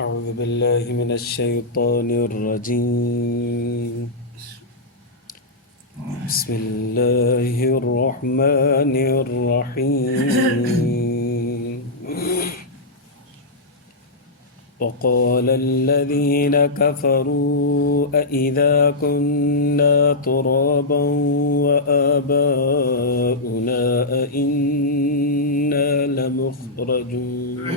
أعوذ بالله من الشيطان الرجيم. بسم الله الرحمن الرحيم. وقال الذين كفروا أإذا كنا ترابا وآباؤنا أإنا لمخرجون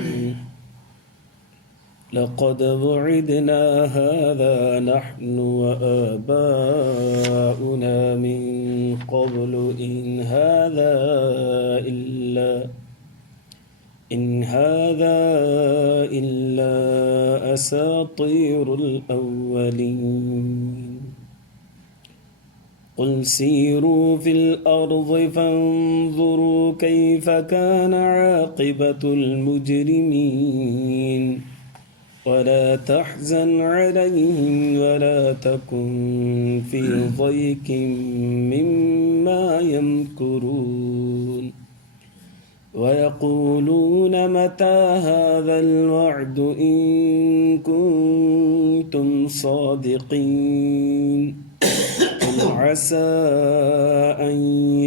لقد وعدنا هذا نحن وآباؤنا من قبل إن هذا إلا أساطير الأولين. قل سيروا في الأرض فانظروا كيف كان عاقبة المجرمين ولا تحزن عليهم ولا تكن في ضيق مما يمكرون ويقولون متى هذا الوعد إن كنتم صادقين قل عسى أن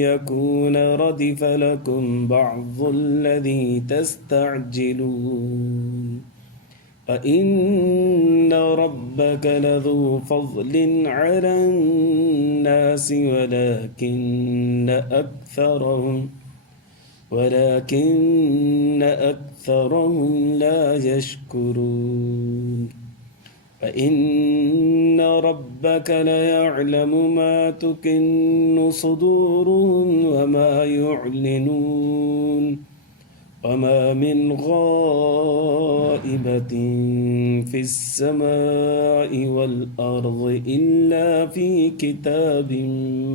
يكون ردف لكم بعض الذي تستعجلون فإن ربك لذو فضل على الناس ولكن أكثرهم لا يشكرون فإن ربك ليعلم ما تكن صدورهم وما يعلنون وما من غائبة في السماء والأرض إلا في كتاب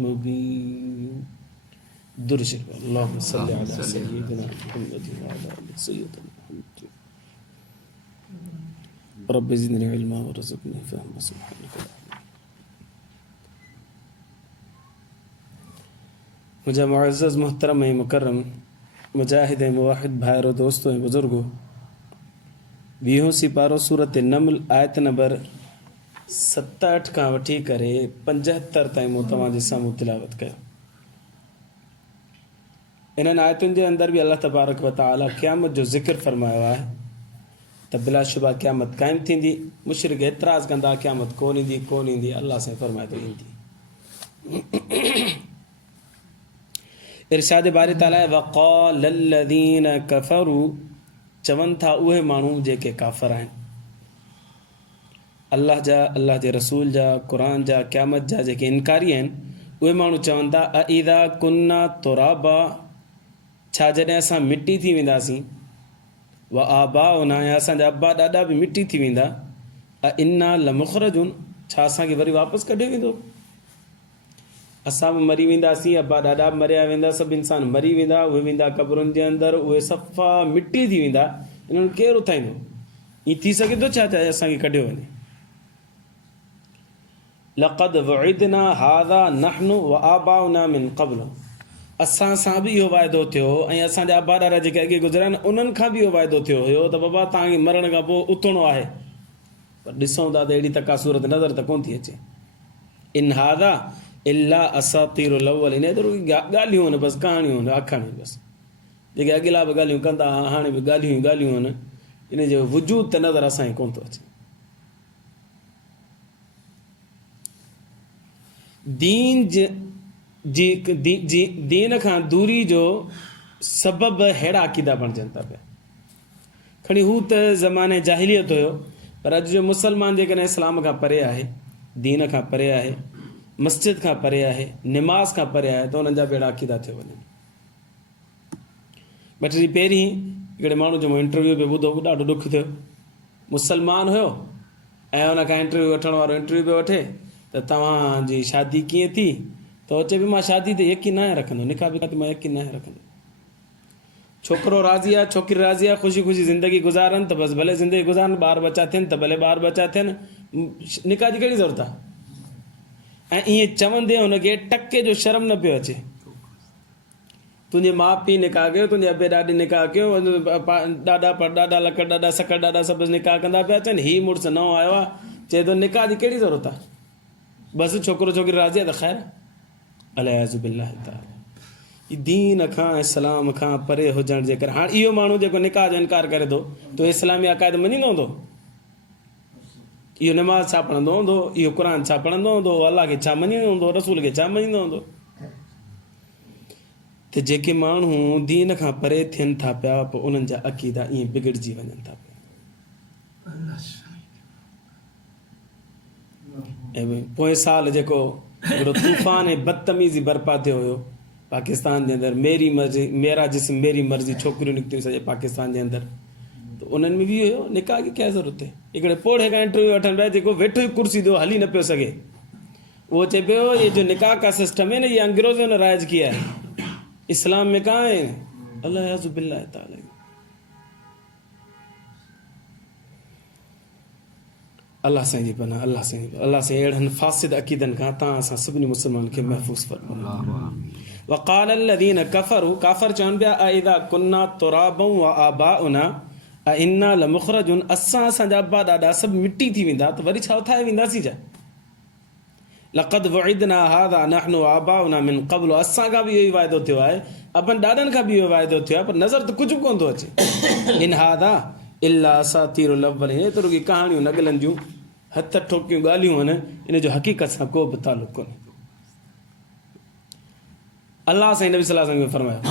مبين. درجة اللهم صل على سيدنا محمد وعلى آل سيدنا محمد. رب زدني علما ورزقني فهما. سبحانك. मुझे मुअज़्ज़ज़ मोहतरम मुकर्रम मुजाहिद मुवाहिद भाइरो दोस्तों बुजुर्गो 20 सिपारो सूरत नमल आयत नंबर 67 खां वठी करे 75 ताईं मूं तव्हांजे साम्हूं तिलावत कयो। इन्हनि आयतुनि जे अंदर भी अल्लाह तबारक व तआला क़यामत जो ज़िक्र फरमायो आहे त बिलाशुबा क़यामत क़ाइम थींदी। मुशरिक एतिराज़ कंदा क़यामत कोन ईंदी। अल्लाह सां फरमाए थो ईंदी। इरशाद बारी ताला वक़ाल लल्लज़ीन कफ़रू चवनि था उहे माण्हू जेके काफ़िर आहिनि अल्लाह जा अल्लाह जे रसूल जा क़ुरान जा क़यामत जा जेके इनकारी आहिनि उहे माण्हू चवनि था अइज़ा कुन्ना तुराबा छा जॾहिं असां मिटी थी वेंदासीं व आबाउना या असांजा अब्बा ॾाॾा बि मिटी थी वेंदा इन्ना लमुख़रजून छा असांखे वरी वापसि कढियो वेंदो। असां बि मरी वेंदासीं अब्बा ॾाॾा बि मरिया वेंदा सभु इंसान मरी वेंदा उहे वेंदा क़बरुनि जे अंदरि उहे सफ़ा मिटी थी वेंदा। इन्हनि केरु उथाईंदो? ईअं थी सघे थो छा चाहे असांखे कढियो वञे। लक़द वइदना हाज़ा नहनु व आबाउना मिन क़ब्ल असां सां बि इहो वाइदो थियो ऐं असांजा अब्बा ॾाॾा जेके अॻे गुज़रिया आहिनि उन्हनि खां बि इहो वाइदो थियो हुयो त बाबा तव्हांखे मरण खां पोइ उथणो आहे। पर ॾिसूं था त अहिड़ी तका सूरत नज़र त कोन थी अचे। इन हाज़ा इल्ला असातीरुल अव्वलीन एतिरो ॻाल्हियूं आहिनि बसि कहाणियूं आहिनि आखाणियूं बसि जेके अॻिला बि ॻाल्हियूं कंदा हाणे बि ॻाल्हियूं आहिनि इन जो वजूद त नज़र असांखे कोन थो अचे। दीन खां दूरी जो सबबु अहिड़ा अक़ीदा बणजनि था पिया। खणी हू त ज़माने जाहिलियत हुयो पर अॼु जो मुसलमान जेकॾहिं इस्लाम खां परे आहे दीन खां परे आहे मस्जिद खां परे आहे निमाज़ खां परे आहे त उन्हनि जा बेड़ा अक़ीदा थियो वञनि। ॿ टे ॾींहं पहिरीं हिकिड़े माण्हू जो इंटरव्यू पियो ॿुधो ॾाढो ॾुख थियो। मुसलमान हुयो ऐं उन खां इंटरव्यू वठण वारो इंटरव्यू पियो वठे त तव्हांजी शादी कीअं थी त उहो चए पियो मां शादी ते यकीन न रखंदो निकाह बिकाह ते मां यकीन न रखंदो। छोकिरो राज़ी आहे छोकिरी राज़ी आहे ख़ुशी ख़ुशी ज़िंदगी गुज़ारनि त बसि भले ज़िंदगी गुज़ारनि ॿार बचा थियनि त भले ॿार बचा थियनि निकाह जी कहिड़ी ज़रूरत आहे। ऐं ईअं चवंदे हुनखे टके जो शर्म न पियो अचे तुंहिंजे माउ पीउ निकाह कयो, तुंहिंजे अबे ॾाॾी निकाह कयो, ॾाॾा ॾाॾा लकड़ ॾाॾा सकड़ ॾाॾा सभु निकाह कंदा पिया अचनि, हीउ मुड़ुसु नओं आयो आहे, चए थो निकाह जी कहिड़ी ज़रूरत आहे, बसि छोकिरो छोकिरी राज़ी आहे त ख़ैरु। अलायाज़ु बिल्लाहि ताला, दीन खां इस्लाम खां परे हुजण जे करे हाणे इहो माण्हू जेको निकाह जो इनकार करे थो त इस्लामी अक़ाइद मञींदो हूंदो, इहो नमाज़ छा पढ़ंदो हूंदो, इहो क़ुर छा पढ़ंदो हूंदो, अलाह खे छा मञींदो हूंदो, रसूल खे छा मञींदो हूंदो। त जेके माण्हू दीन खां परे थियनि था पिया पोइ उन्हनि जा अक़ीदा ईअं बिगड़जी वञनि था पिया। ऐं पोएं साल जेको हिकिड़ो तूफ़ान ऐं बदतमीज़ी बर्पा थियो हुयो पाकिस्तान जे अंदरि, मेरी मर्ज़ी मेरा जिस्म मेरी मर्ज़ी छोकिरियूं निकितियूं सॼे पाकिस्तान जे अंदरि, त उन्हनि में बि हुयो निकाह की क्या ज़रूरत है। हिकिड़े पोड़े खां इंटरव्यू वठणु पिया, जेको वेठो ई कुर्सी ते हली न पियो सघे, उहो चए पियो ये जो निकाह का सिस्टम है ना ये अंग्रेज़ों ने राइज किया है, इस्लाम में कहाँ है। अल्लाह बिल्लाह ताला, अल्लाह साईं जी पनाह, अल्लाह साईं अहिड़नि फासिद अक़ीदनि खां तव्हां असां सभिनी मुस्लमान खे महफ़ूज़ फरमायो। वक़ाल الذين كفروا, काफ़र चवनि पिया अइज़ा कुन्ना तुराबा व आबाउना अइन्ना लमुख़रजून, असांजा अब्बा ॾाॾा सभु मिटी थी वेंदा त वरी छा उथाए वेंदासीं छा। लक़द वइदना हाज़ा नहनु आबाउना मिन क़ब्ल, असां खां बि इहो ई वाइदो थियो आहे, अपन ॾाॾनि खां बि इहो वाइदो थियो आहे, पर नज़र त कुझु बि कोन थो अचे। इन हाज़ा इल्ला असातीरुल अव्वलीन, हे त रुॻी कहाणियूं नगलनि जूं हथ ठोकियूं ॻाल्हियूं आहिनि, इन जो हक़ीक़त सां को बि तालुक़ कोन्हे। अल्लाह साईं नबी सल्लल्लाहु अलैहि वसल्लम फरमायो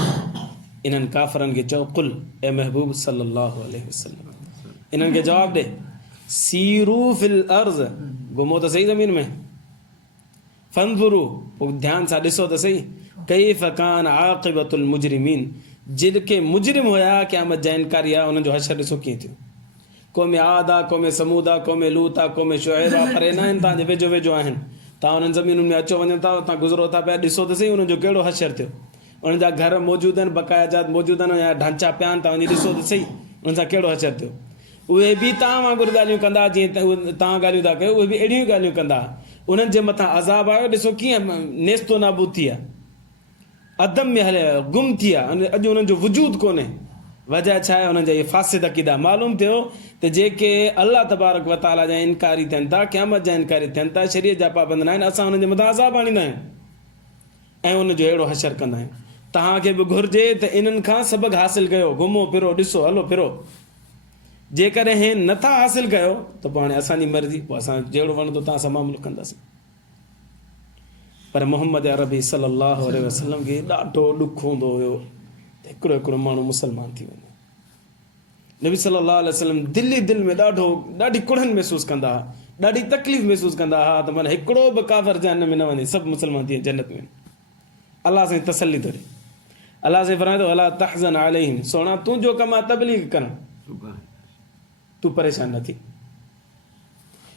इन्हनि काफ़रनि खे चओ, कुल ए महबूब सल्लल्लाहु अलैहि वसल्लम, इन्हनि खे जवाबु ॾे, सीरू फिल अर्ज़, घुमो त सही ज़मीन में, फंज़ुरू, पोइ ध्यानु सां ॾिसो त सही, कैफ़ कान आक़िबतुल मुजरिमीन, जेके मुजरिम हुया क़यामत जा इनकारी आहे उन्हनि जो हशर ॾिसो कीअं थियो। क़ौम आद आहे, क़ौम समूद आहे, क़ौम लूत आहे, क़ौम शुएब आहे, परे न आहिनि, तव्हांजे वेझो वेझो आहिनि, तव्हां उन्हनि ज़मीनुनि में अचो वञो था, तव्हां गुज़रो था पिया, ॾिसो त सही उन्हनि जो कहिड़ो हशर थियो। उन्हनि जा घर मौजूदु आहिनि, बक़ायदात मौजूदु आहिनि, या ढांचा पिया आहिनि, तव्हां वञी ॾिसो त सही उन्हनि सां कहिड़ो हशर थियो। उहे बि तव्हां वांगुरु ॻाल्हियूं कंदा, जीअं तव्हां ॻाल्हियूं था कयो, उहे बि अहिड़ियूं ॻाल्हियूं कंदा। उन्हनि जे मथां अज़ाब आयो, ॾिसो कीअं नेस्तो नाबूद थी आहे, अदम में हलिया, गुम थी आहे, अॼु उन्हनि जो वजूद कोन्हे। वजह छा आहे, हुननि जा इहे फासिद अक़ीदा। मालूम थियो त जेके अल्लाह तबारक व ताला जा इनकारी थियनि था, क़यामत जा इनकारी थियनि था, शरीयत जा पाबंद न आहिनि, असां हुननि जे मथां अज़ाब आणींदा आहियूं ऐं उनजो अहिड़ो हशर कंदा आहियूं। तव्हांखे बि घुरिजे त इन्हनि खां सबक़ हासिलु कयो, घुमो फिरो, ॾिसो, हलो फिरो। जेकॾहिं हे नथा हासिलु कयो त पोइ हाणे असांजी मर्ज़ी, पोइ असां जहिड़ो वणंदो तव्हां सां मामिलो कंदासीं। पर मोहम्मद अरबी सल्लल्लाहु अलैहि वसल्लम खे ॾाढो ॾुख हूंदो हुयो त हिकिड़ो हिकिड़ो माण्हू मुस्लमान थी वञे। नबी सल्लल्लाहु अलैहि वसल्लम दिलि में ॾाढी कुड़न महसूसु कंदा हुआ, ॾाढी तकलीफ़ महसूसु कंदा हुआ त माना हिकिड़ो बि काफ़िर जहन्नम में न वञे, सभु मुस्लमान थी जन्नत में। अल्लाह साईं तसली थो ॾे, अल्लाह साईं फरमाए थो अला तहज़न अलैहिम, सोना तूं जो कमु आहे तबलीग करणु, तूं परेशान न थी।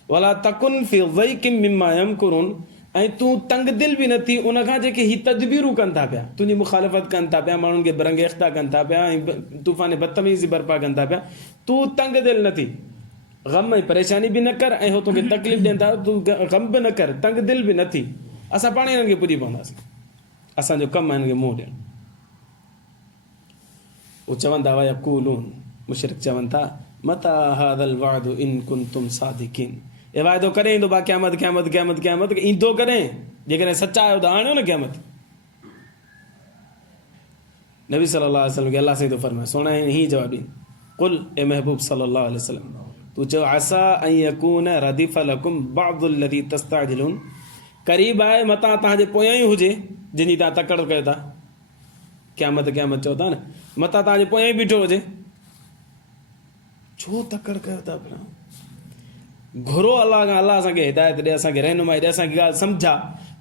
वला तकुन फी ज़ैकिम मिम्मा यमकुरून, ऐं तूं तंग दिल बि न थी उनखां जेके ही तदबीरूं कनि था पिया, तुंहिंजी मुखालफ़त कनि था पिया, माण्हुनि खे बरंगेख्ता कनि था पिया, ऐं तूफ़ान बदतमीज़ी बर्पा कनि था पिया, तूं तंग दिल न थी, ग़म ऐं परेशानी बि न कर, ऐं हो तोखे तकलीफ़ ॾियनि था, तूं ग़म बि न कर, तंग दिल बि न थी। असां पाण हिननि खे पुॼी पवंदासीं, असांजो कमु आहे हिननि खे मुंहुं ॾियणु। उहे चवंदा हुआ यक़ूलून, मुशरिक चवनि था, मता हाज़ल वादु इन कुंतुम सादिकीन, ए वाइदो करे ईंदो बा क़यामत क़यामत क़यामत क़यामत ईंदो कॾहिं, जेकॾहिं सचा आहियो त आणियो न क़यामत। नबी सल्लल्लाहु अलैहि वसल्लम खे अल्लाह साईं थो फरमाए, सोना हीअं जवाबु ॾींदो, कुल ए महबूब सल्लल्लाहु अलैहि वसल्लम, तूं चओ असा अन यकून रदीफ़ लकुम बअदुल लज़ी तस्ताजिलून, क़रीब आहे मतां तव्हांजे पोयां ई हुजे जंहिंजी तव्हां तकड़ कयो था, क़यामत क़यामत चओ था न, मतां तव्हांजे पोयां ई बीठो हुजे, छो तकड़ कयो था पिया। घुरो अलाह खां, अलाह असांखे हिदायत ॾे, असांखे रहनुमाई ॾे, असांखे ॻाल्हि सम्झा,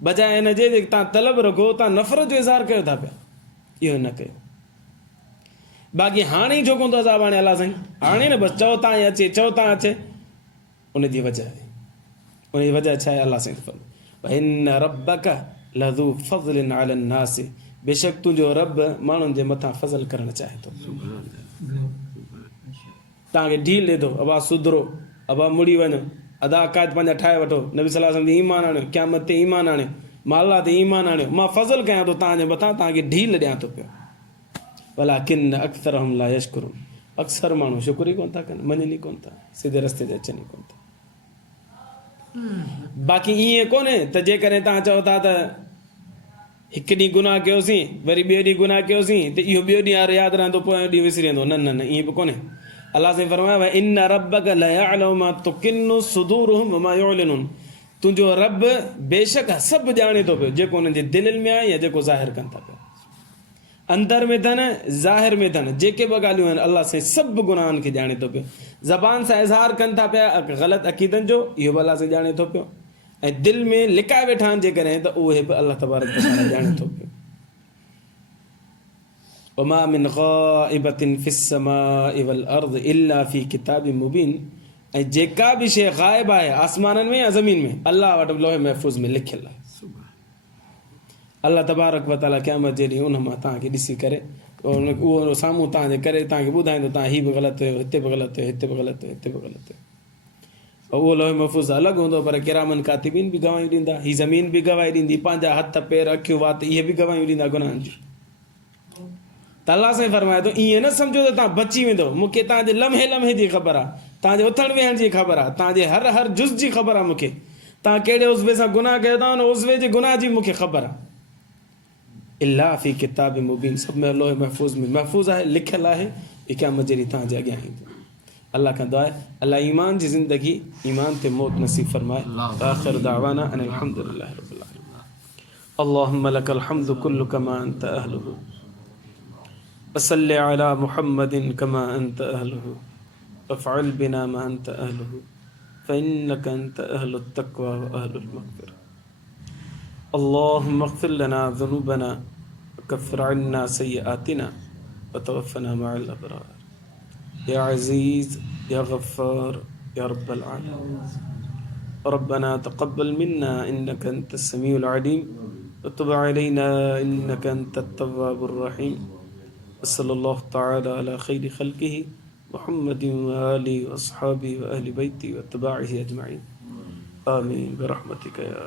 बजाए हिन जे तव्हां तलब रखो, तव्हां नफ़रत जो इज़हार कयो था पिया, इहो न कयो। बाक़ी हाणे ई छो कोन थो अज़ाब हाणे अलाह साईं, हाणे न बसि चओ तव्हां अचे, चओ तव्हां अचे, उनजी वजह आहे, उनजी वजह छा आहे, अलाह साईं इन रब्बक लज़ू फ़ज़लिन अलन नास, बेशक तुंहिंजो रब माण्हुनि जे मथां फज़ल करणु चाहे थो, तव्हांखे ढील ॾे थो, अबा सुधरो, अबा मुड़ी वञो, अदा अक़ाइद पंहिंजा ठाहे वठो, नबी सल्लल्लाहु अलैहि वसल्लम ते ईमान आणियो, क़यामत ते ईमान आणियो, मां अल्लाह ते ईमान आणियो, मां फज़ल कयां थो तव्हांजे मथां, तव्हांखे ढील ॾियां थो पियो, वलाकिन अक्सरहुम ला यशकुरून, अक्सर माण्हू शुक्र ई कोन था कनि, मञनि ई कोन था, सिधे रस्ते ते अचनि ई कोन था। बाक़ी ईअं कोन्हे त जेकॾहिं तव्हां चओ था त हिकु ॾींहुं गुनाह कयोसीं वरी ॿियो ॾींहुं गुनाह कयोसीं त इहो ॿियो ॾींहुं यार यादि रहंदो, पोइ ॾींहुं विसरी वेंदो। न न न, ईअं बि कोन्हे। अलाह साईं फरमायो इन रब्बक लयअलमु मा तुकिन्नु सुदूरुहुम वमा युअलिनून, तुंहिंजो रब बेशक सभु ॼाणे थो पियो जेको उन्हनि जे दिलनि में आहे या जेको ज़ाहिर कनि था पिया, अंदर में अथनि ज़ाहिर में अथनि, जेके बि ॻाल्हियूं आहिनि अलाह साईं सभु गुनाहनि खे ॼाणे थो पियो। ज़बान सां इज़हार कनि था पिया ग़लति अक़ीदनि जो, इहो बि अलाह साईं ॼाणे थो पियो, ऐं दिलि में लिकाए वेठा आहिनि जेकॾहिं त उहे बि अलाह तबारक व तआला ॼाणे थो पियो। वमा मिन गाइबतिन फिस समाइ वल अर्द इल्ला फी किताबिन मुबीन, ऐं जेका बि शइ ग़ाइब आहे आसमाननि में या ज़मीन में अलाह वटि लोहे महफ़ूज़ में लिखियलु आहे। अलाह तबारक व तआला क़यामत जे ॾींहुं उन मां तव्हांखे ॾिसी करे उहो साम्हूं तव्हांजे करे तव्हांखे ॿुधाईंदो, तव्हां हीअ बि ग़लति हुयो, हिते बि ग़लति हुयो, हिते बि ग़लति हुयो, हिते बि ग़लति हुयो। उहो लोहे महफ़ूज़ अलॻि हूंदो, पर किरामन कातिबीन बि गवाहियूं ॾींदा, हीअ ज़मीन बि गवाही ॾींदी, पंहिंजा हथ पेर अखियूं वात इहे बि गवाहियूं ॾींदा गुनाहनि जी। त अलाह साईं फरमाए थो ईअं न सम्झो त तव्हां बची वेंदो, मूंखे तव्हांजे लम्हे लम्हे जी ख़बर आहे, तव्हांजे उथण वेहण जी ख़बर आहे, तव्हांजे हर जुज़ जी ख़बर आहे मूंखे, तव्हां कहिड़े उज़वे सां गुनाह कयो था उन उज़वे जे गुनाह जी मूंखे ख़बर आहे। इल्ला फी किताब मुबीन, सब में लोहे महफूज़ में महफूज़ आहे, लिखियलु आहे, क़यामत जे ॾींहुं तव्हांजे अॻियां ईंदो। अल्लाह खां दुआ आहे अल्लाह ईमान जी ज़िंदगी ईमान ते मौत नसीब फरमाए। आख़िर दावाना अनिल हम्दुलिल्लाहि रब्बिल आलमीन। अल्लाहुम्मा लकल हम्दु कुल्लु कमा अंत अहलुहु वसल्लि अला मुहम्मदिन कमा अंत अहलुहु वफ़अल बिना मा अंत अहलुहु फ़इन्नका अंत अहलुत तक़वा व अहलुल मग़फ़िरह। अल्लाहुम्मा अग़फ़िर लना ज़ुनूबना वकफ़िर अन्ना सय्यिआतिना वतवफ़्फ़ना मअल अबरार। या अज़ीज़ या गफ़्फ़ार या रब्बल आलमीन। रब्बना तक़ब्बल मिन्ना इन्नका अंतस समीउल अलीम वतुब अलैना इन्नका अंतत तव्वाबुर रहीम। वसल्लल्लाहु तआला अला खैरि ख़ल्क़िही मुहम्मदिन व आलिहि व अस्हाबिहि व अहलि बैतिही व अत्बाइहि अजमईन। आमीन बिरहमतिका या